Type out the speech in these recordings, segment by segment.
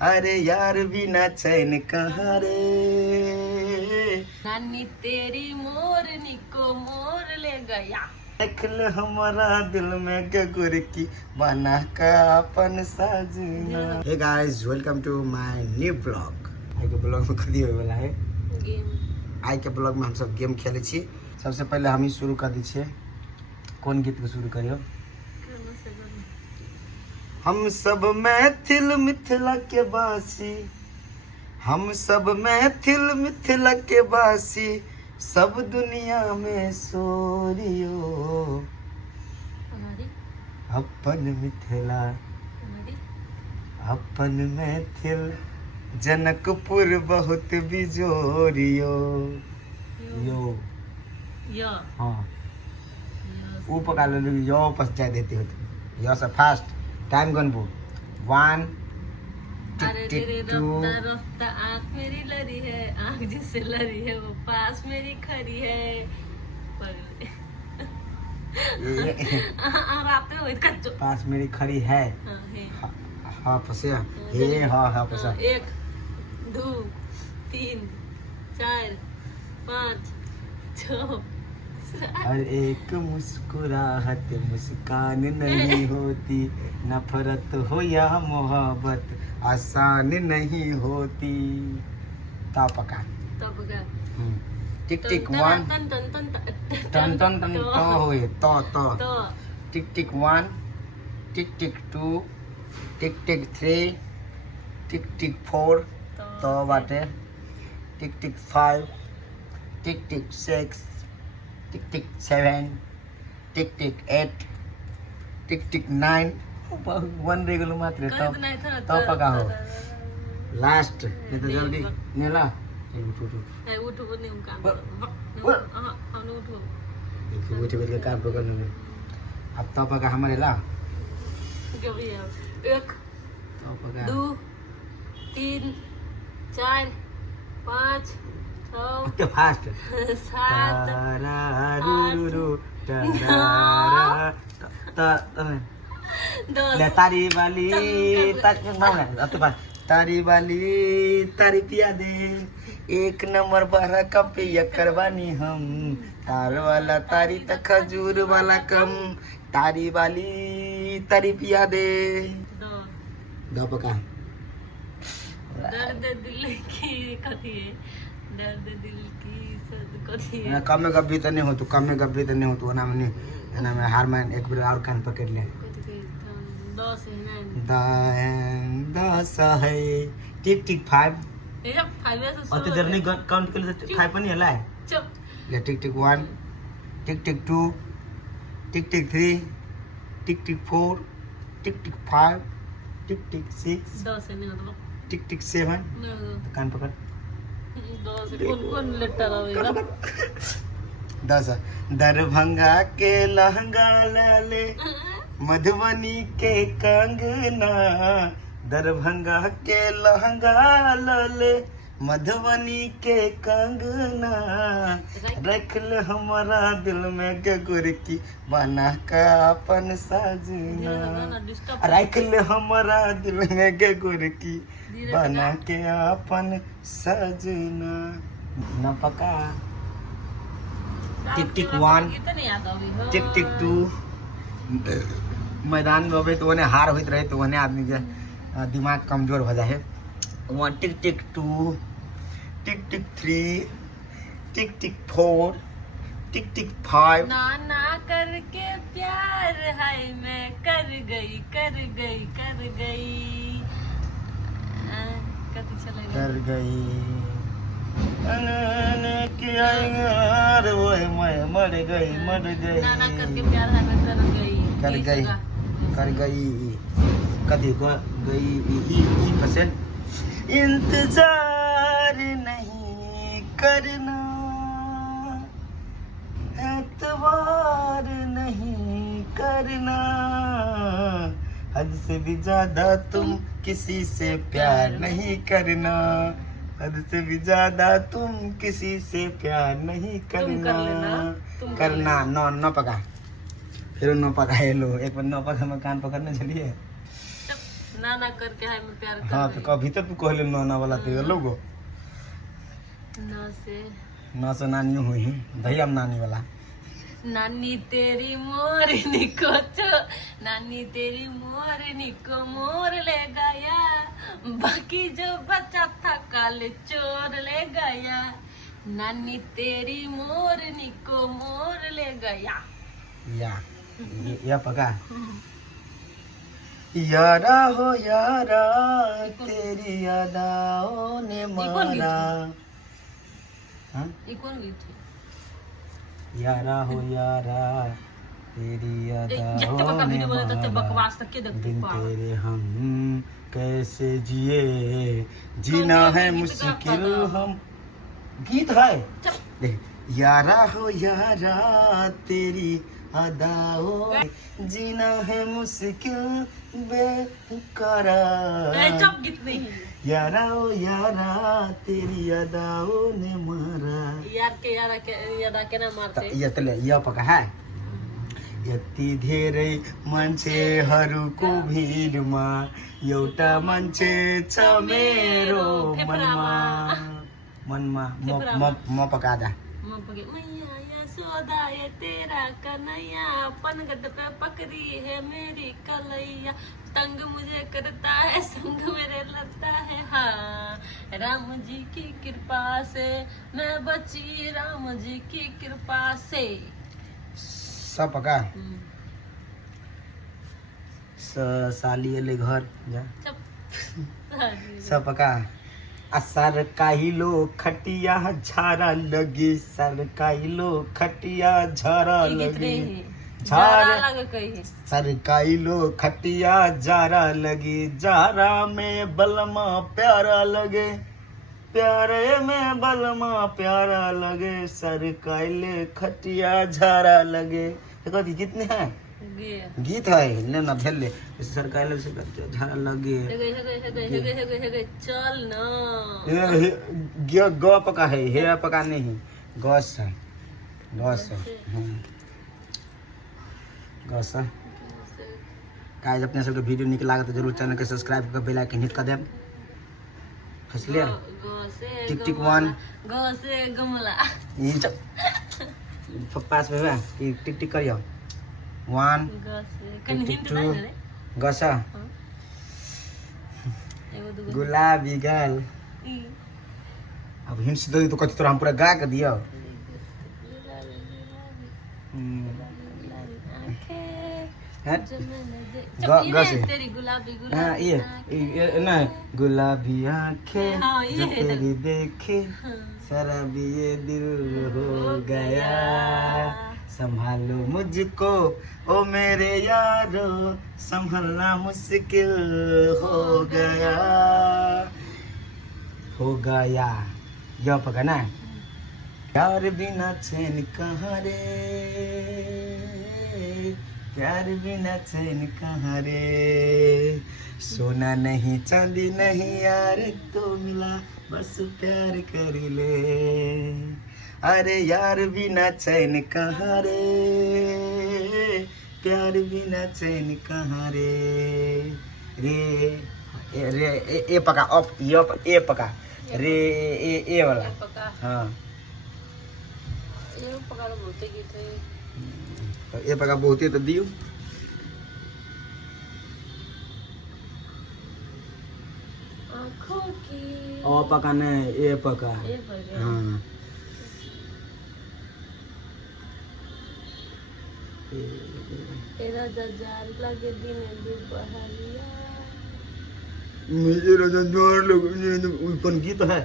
अरे यार बिना चैन कहाँ रे। नानी तेरी मोरनी को मोर ले गया। देख ले हमारा दिल में गगुर की बना का अपन साजना। Hey guys welcome to my new blog. एक ब्लॉग में कदी होय वाला है गेम। आई के ब्लॉग में हम सब गेम खेले छी। सबसे पहले हम ही शुरू कर दी छिए। कौन गीत के शुरू करियो? हम सब मैथिल मिथिला के बासी, हम सब मैथिल मिथिला के बासी, सब दुनिया में सोरियो अपन मिथिला अपन मैथिल जनकपुर बहुत बिजोरियो। यो हाँ वो पका लो यो पस जाए देते हो तुम। यो से फास्ट टाइम गनबू 1 टिक टिक 2 रफ्ता आँख मेरी लरी है, आँख जिससे लरी है वो पास मेरी खरी है। रात में कच्चो पास मेरी खड़ी है। हाँ पसे हे हाँ पसा 1 2 3 4 5 6 हर एक मुस्कुराहट मुस्कान नहीं होती, नफरत हो या मोहब्बत आसान नहीं होती। ता पका टिक टिक 1 टन टन टन तो होए तो टिक टिक 1 टिक टिक 2 टिक टिक 3 टिक टिक 4 तो बाटे टिक टिक 5 टिक टिक 6 टिक टिक 7 टिक टिक 8 टिक टिक 9 1 रेगुलर मात्र तो पका हो लास्ट नहीं तो जल्दी नेला उठ नहीं देखिए उठ के काम पकड़ लो। अब तो पका हमारे ला 1 2 3 4 5 तो फास्ट 7 तारी वाली तारी वाली तारी पिया दे एक नंबर बारह का पिया करवानी हम। तार वाला तारी तक खजूर वाला कम, तारी वाली तारी पिया दे। दो पका दर्द दिल की कथी है, दर्द दिल की सद कथी है। कम में गब्बी तो नहीं हो तू, कम में गब्बी तो नहीं हो तू। ना मैं हार मान एक बार और कान पकड़ ले। 10 है 10 है टिक टिक 5 ये जब 5 से और तो जर्नी काउंट कर ले 5 पर नहीं हला है। चुप ले टिक टिक 1 टिक टिक 2 टिक टिक 3 टिक टिक 4 टिक टिक 5 टिक टिक 6 10 नहीं होता टिक टिक 7 तो कान पकड़ 10 कौन लेटर आवेगा 10 दरभंगा के लहंगा लाले मधुबनी के कंगना, दरभंगा के लहंगा लाले मधुबनी के कंगना, रख ले हमारा दिल में गगुर की बना का अपन साजना। रख ले हमारा दिल में गगुर की बना के अपन सजना। न पका टिक टिक 1 टिक टिक 2 मैदान में अबे तो उन्हें हार होते रहे तो उन्हें आदमी के दिमाग कमजोर हो जाए। 1 टिक टिक 2 टिक टिक 3 टिक टिक 4 टिक टिक 5 ना ना करके प्यार है मैं कर गई कथी चलेगा कर गई किया यार वो मैं मर गई ना ना करके प्यार है मैं कर गई कभी गई ई पसंद इंतजार नहीं करना, एतबार नहीं करना, हद से भी ज्यादा तुम किसी से प्यार नहीं करना, हद से भी ज्यादा तुम किसी से प्यार नहीं करना। करना न पका फिर न पका लो एक बार न पका में कान पकड़ने चलिए ना ना करके है मैं प्यार कर हाँ रही तो कभी तो तू कहले नाना वाला तेरे लोगो ना से ना से नानी हुई भैया हम नानी वाला नानी तेरी मोरनी को नानी तेरी मोरनी को मोर ले गया, बाकी जो बचा था काले चोर ले गया। नानी तेरी मोरनी को मोर ले गया। या पका यारा हो यारा तेरी यादाओं ने मारा। हाँ? ये कौन गीत है? यारा हो यारा तेरी यादाओं ने बकवास तक के बिन तेरे हम कैसे जिए, जीना है मुश्किल हम। गीत है देख, यारा हो यारा तेरी अदाओं, जीना है मुश्किल बेकरार। चुप गीत नहीं है। यारा ओ यारा तेरी अदाओं ने मारा। यादा के ना मारते। यतले या पका है यति धेरै मान्छेहरूको भिडमा एउटा मान्छे छ मेरो मनमा म पकादा मैया यशोदा ये तेरा कन्हैया, पनगट पे पकड़ी है मेरी कलैया, तंग मुझे करता है संग मेरे लगता है। हाँ राम जी की कृपा से मैं बची, राम जी की कृपा से। सब पका सालिएले घर जा सब पका सर काहिलो खटिया झारा लगी, सर काहिलो खटिया झारा लगी, सर काहिलो खटिया जारा लगी, जारा में बलमा प्यारा लगे, प्यारे में बलमा प्यारा लगे, सर काहिले खटिया झारा लगे। देखो कितने हैं गीत है ले ना भेल सर काहिले से झारा लगे। चल ना ग पका है हे पका नहीं गस है गस है गस है। गाइस अपने सबके वीडियो निक लागे तो जरूर चैनल के सब्सक्राइब कर बेल आइकन हिट कर देम। फसलिए टिक टिक 1 ग से गमला ये चप पास में टिक टिक करियो 1 टिक 2 गसा गुलाबी गाल। अब हिंट्स दे तो कथि तोरा हम पूरा गा के दियो। तेरी गुलाबी हाँ ये ना गुलाबी आंखें जो तेरी देखे शराबी ये दिल हो गया, संभालो मुझको ओ मेरे यारो, संभलना मुश्किल हो गया यह पका ना। प्यार बिना चैन कहाँ रे, प्यार बिना चैन कहाँ रे, सोना नहीं चांदी नहीं यार तो मिला बस प्यार कर ले। अरे यार बिना चैन कहाँ रे, प्यार बिना चैन कहाँ रे। रे रे ए पका अप ए पका रे ए वाला हाँ ये पका बहुत गीत है। ये पका बहुत तो दियो आँखों की ओ पका नहीं ये पका हाँ तेरा जजार लगे दिन दुपहरिया, मुझे राजा जोर लोग कौन गीत है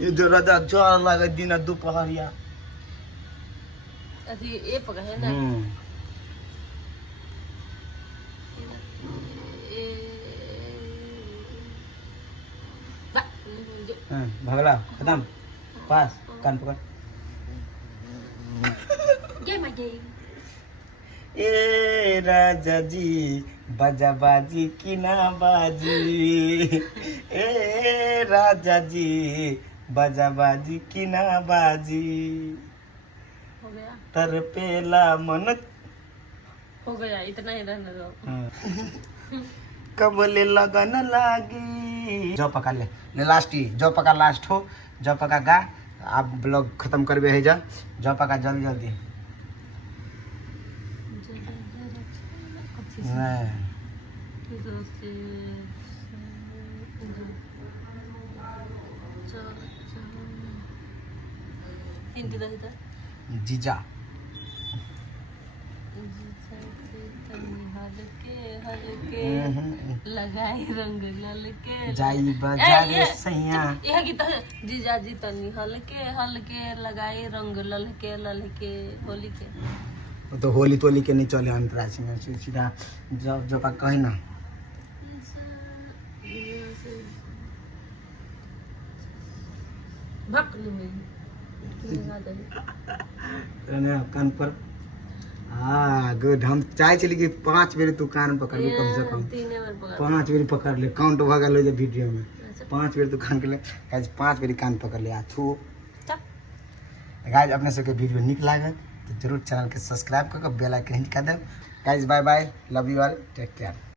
ये जो राजा जोर लगे दिन दोपहरिया। अभी ये पका है ना भगला खत्म पास कान पकड़। ए राजा जी बाजा बाजी की ना बाजी, ए राजा जी बाजा बाजी की ना बाजी, हो गया तर पेला मन हो गया इतना ही रहने दो। कबले लगन लागी। जो पका ले लास्ट ही जो पका लास्ट हो जो पका गा आप ब्लॉग खत्म करबे है जा जो पका जल्दी जल्दी नहीं जीजा लगाई रंग ललके जाई बाजार सैया यह गीत जीजा जी तनी हल्के हल्के लगाई रंग ललके ललके होली के तो होली तोली के नहीं चले अंतराक्षी में सीधा जब जो पका कहे ना भक कान पर हाँ गुड हम चाहे चली कि 5 बेर तू कान पकड़ ले कम से कम 5 बेर पकड़ ले काउंट हो गया जो वीडियो में 5 बेर तू कान के ले गाइस 5 बेर कान पकड़ ले आ छू गाइस अपने सबके वीडियो निक लागत तो जरूर चैनल के सब्सक्राइब करके बेल आइकन हिट कर देब guys bye bye love you all take care.